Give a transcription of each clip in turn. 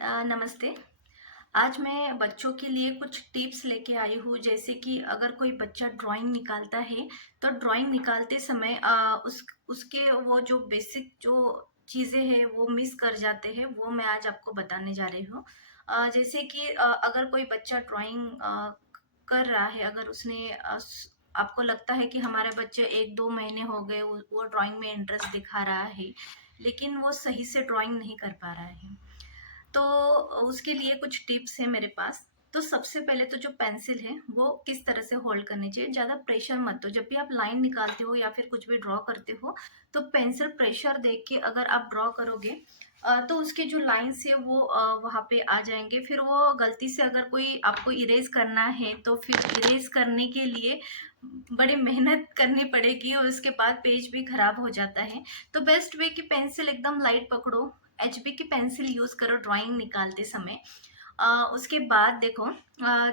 नमस्ते। आज मैं बच्चों के लिए कुछ टिप्स लेके आई हूँ। जैसे कि अगर कोई बच्चा ड्राइंग निकालता है तो ड्राइंग निकालते समय उसके वो जो बेसिक जो चीज़ें हैं वो मिस कर जाते हैं, वो मैं आज आपको बताने जा रही हूँ। जैसे कि अगर कोई बच्चा ड्राइंग कर रहा है, अगर उसने आपको लगता है कि हमारे बच्चे 1-2 महीने हो गए वो ड्राइंग में इंटरेस्ट दिखा रहा है, लेकिन वो सही से ड्राइंग नहीं कर पा रहा है। तो उसके लिए कुछ टिप्स हैं मेरे पास। तो सबसे पहले तो जो पेंसिल है वो किस तरह से होल्ड करनी चाहिए, ज़्यादा प्रेशर मत दो। जब भी आप लाइन निकालते हो या फिर कुछ भी ड्रॉ करते हो तो पेंसिल प्रेशर दे के अगर आप ड्रॉ करोगे तो उसके जो लाइन्स है वो वहाँ पे आ जाएँगे। फिर वो गलती से अगर कोई आपको इरेज़ करना है तो फिर इरेज़ करने के लिए बड़ी मेहनत करनी पड़ेगी और उसके बाद पेज भी खराब हो जाता है। तो बेस्ट वे कि पेंसिल एकदम लाइट पकड़ो, एचबी की पेंसिल यूज़ करो ड्राइंग निकालते समय। उसके बाद देखो,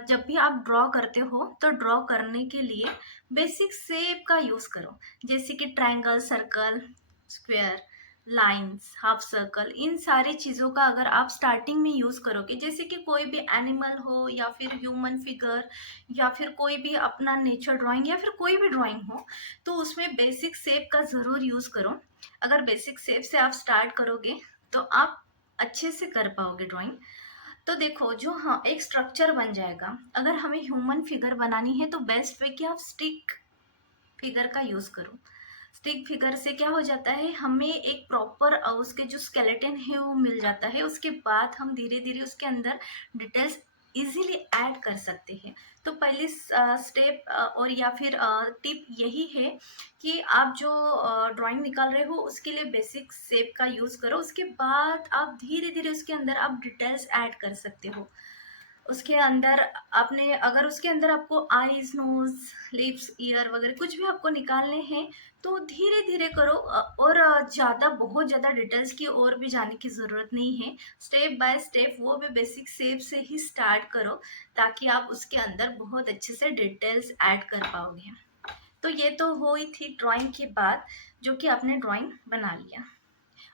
जब भी आप ड्रॉ करते हो तो ड्रॉ करने के लिए बेसिक शेप का यूज़ करो। जैसे कि triangle, circle, square, lines, half circle, इन सारी चीज़ों का अगर आप स्टार्टिंग में यूज़ करोगे, जैसे कि कोई भी एनिमल हो या फिर ह्यूमन फिगर या फिर कोई भी अपना नेचर ड्राइंग या फिर कोई भी ड्राइंग हो, तो उसमें बेसिक शेप का ज़रूर यूज़ करो। अगर बेसिक शेप से आप स्टार्ट करोगे तो आप अच्छे से कर पाओगे ड्राइंग। तो देखो, जो हाँ एक स्ट्रक्चर बन जाएगा। अगर हमें ह्यूमन फिगर बनानी है तो बेस्ट वे कि आप स्टिक फिगर का यूज़ करो। स्टिक फिगर से क्या हो जाता है, हमें एक प्रॉपर उसके जो स्केलेटन है वो मिल जाता है। उसके बाद हम धीरे धीरे उसके अंदर डिटेल्स इजीली ऐड कर सकते हैं। तो पहली स्टेप और या फिर टिप यही है कि आप जो ड्राइंग निकाल रहे हो उसके लिए बेसिक शेप का यूज़ करो। उसके बाद आप धीरे धीरे उसके अंदर आप डिटेल्स ऐड कर सकते हो। उसके अंदर आपने अगर उसके अंदर आपको आईज, नोज, लिप्स, ईयर वगैरह कुछ भी आपको निकालने हैं तो धीरे धीरे करो। और ज़्यादा बहुत ज़्यादा डिटेल्स की ओर भी जाने की ज़रूरत नहीं है। स्टेप बाय स्टेप वो भी बेसिक शेप से ही स्टार्ट करो, ताकि आप उसके अंदर बहुत अच्छे से डिटेल्स ऐड कर पाओगे। तो ये तो हुई थी ड्राइंग की बात, जो कि आपने ड्राइंग बना लिया।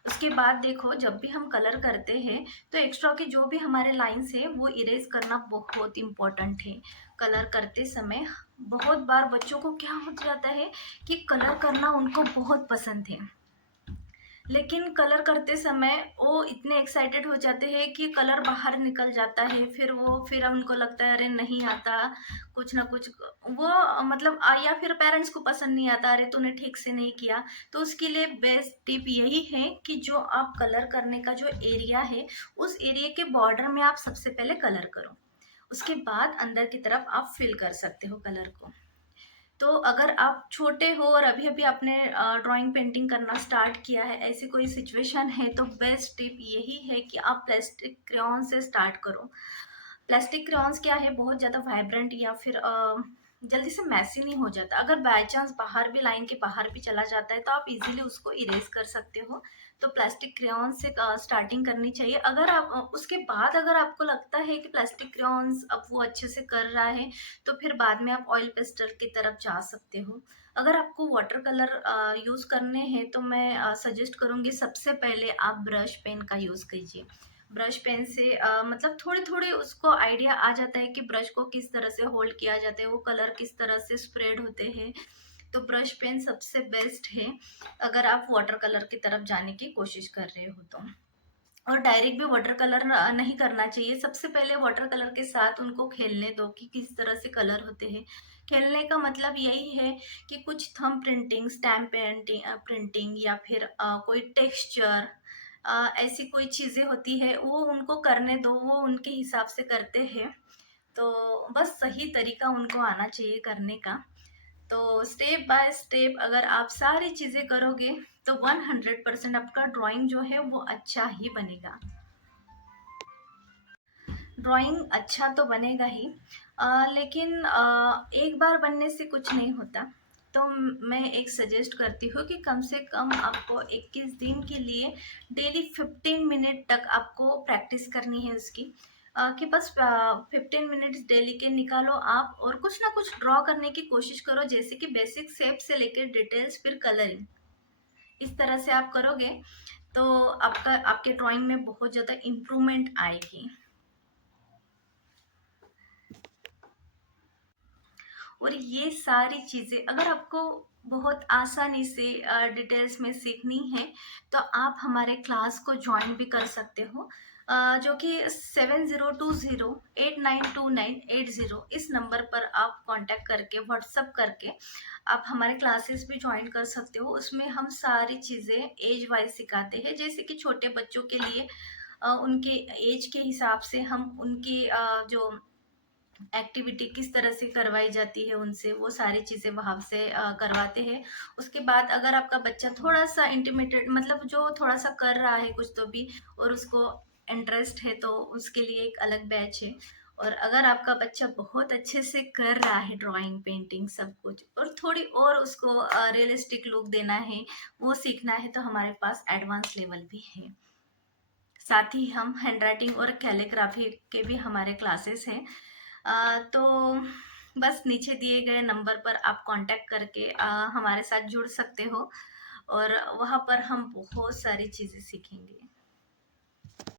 उसके बाद देखो, जब भी हम कलर करते हैं तो एक्स्ट्रा के जो भी हमारे लाइन्स है वो इरेज करना बहुत इम्पोर्टेंट है। कलर करते समय बहुत बार बच्चों को क्या हो जाता है कि कलर करना उनको बहुत पसंद है, लेकिन कलर करते समय वो इतने एक्साइटेड हो जाते हैं कि कलर बाहर निकल जाता है। फिर उनको लगता है अरे नहीं आता, कुछ ना कुछ वो मतलब या फिर पेरेंट्स को पसंद नहीं आता, अरे तूने ठीक से नहीं किया। तो उसके लिए बेस्ट टिप यही है कि जो आप कलर करने का जो एरिया है उस एरिया के बॉर्डर में आप सबसे पहले कलर करो। उसके बाद अंदर की तरफ आप फिल कर सकते हो कलर को। तो अगर आप छोटे हो और अभी अभी आपने ड्राइंग पेंटिंग करना स्टार्ट किया है, ऐसी कोई सिचुएशन है, तो बेस्ट टिप यही है कि आप प्लास्टिक क्रेयॉन से स्टार्ट करो। प्लास्टिक क्रेयॉन्स क्या है, बहुत ज़्यादा वाइब्रेंट या फिर जल्दी से मैसी नहीं हो जाता। अगर बाय चांस बाहर भी, लाइन के बाहर भी चला जाता है तो आप इजीली उसको इरेज कर सकते हो। तो प्लास्टिक क्रेयॉन से स्टार्टिंग करनी चाहिए। अगर आप उसके बाद अगर आपको लगता है कि प्लास्टिक क्रेयॉन्स अब वो अच्छे से कर रहा है तो फिर बाद में आप ऑयल पेस्टल की तरफ जा सकते हो। अगर आपको वाटर कलर यूज़ करने हैं तो मैं सजेस्ट करूँगी सबसे पहले आप ब्रश पेन का यूज़ कीजिए। ब्रश पेन से मतलब थोड़े-थोड़े उसको आइडिया आ जाता है कि ब्रश को किस तरह से होल्ड किया जाता है, वो कलर किस तरह से स्प्रेड होते हैं। तो ब्रश पेन सबसे बेस्ट है अगर आप वाटर कलर की तरफ जाने की कोशिश कर रहे हो तो। और डायरेक्ट भी वाटर कलर नहीं करना चाहिए। सबसे पहले वाटर कलर के साथ उनको खेलने दो कि किस तरह से कलर होते हैं। खेलने का मतलब यही है कि कुछ थंब प्रिंटिंग, स्टैम्प प्रिंटिंग या फिर कोई टेक्सचर, ऐसी कोई चीज़ें होती है वो उनको करने दो, वो उनके हिसाब से करते हैं। तो बस सही तरीका उनको आना चाहिए करने का। तो स्टेप बाय स्टेप अगर आप सारी चीज़ें करोगे तो 100% आपका ड्राइंग जो है वो अच्छा ही बनेगा। ड्राइंग अच्छा तो बनेगा ही, लेकिन एक बार बनने से कुछ नहीं होता। तो मैं एक सजेस्ट करती हूँ कि कम से कम आपको 21 दिन के लिए डेली 15 मिनट तक आपको प्रैक्टिस करनी है उसकी। कि बस 15 मिनट्स डेली के निकालो आप और कुछ ना कुछ ड्रॉ करने की कोशिश करो, जैसे कि बेसिक शेप से लेकर डिटेल्स फिर कलरिंग। इस तरह से आप करोगे तो आपके ड्राइंग में बहुत ज़्यादा इम्प्रूवमेंट आएगी। और ये सारी चीज़ें अगर आपको बहुत आसानी से डिटेल्स में सीखनी है, तो आप हमारे क्लास को ज्वाइन भी कर सकते हो, जो कि 7020892980 इस नंबर पर आप कांटेक्ट करके व्हाट्सअप करके आप हमारे क्लासेस भी ज्वाइन कर सकते हो। उसमें हम सारी चीज़ें एज वाइज सिखाते हैं, जैसे कि छोटे बच्चों के लिए उनके एज के हिसाब से हम उनकी जो एक्टिविटी किस तरह से करवाई जाती है उनसे, वो सारी चीज़ें वहाँ से करवाते हैं। उसके बाद अगर आपका बच्चा थोड़ा-सा इंटिमिडेट मतलब जो थोड़ा-सा कर रहा है कुछ तो भी और उसको इंटरेस्ट है, तो उसके लिए एक अलग बैच है। और अगर आपका बच्चा बहुत अच्छे से कर रहा है ड्राइंग, पेंटिंग सब कुछ और थोड़ी और उसको रियलिस्टिक लुक देना है, वो सीखना है, तो हमारे पास एडवांस लेवल भी है। साथ ही हम हैंडराइटिंग और कैलीग्राफी के भी हमारे क्लासेस हैं। तो बस नीचे दिए गए नंबर पर आप कांटेक्ट करके हमारे साथ जुड़ सकते हो और वहाँ पर हम बहुत सारी चीज़ें सीखेंगे।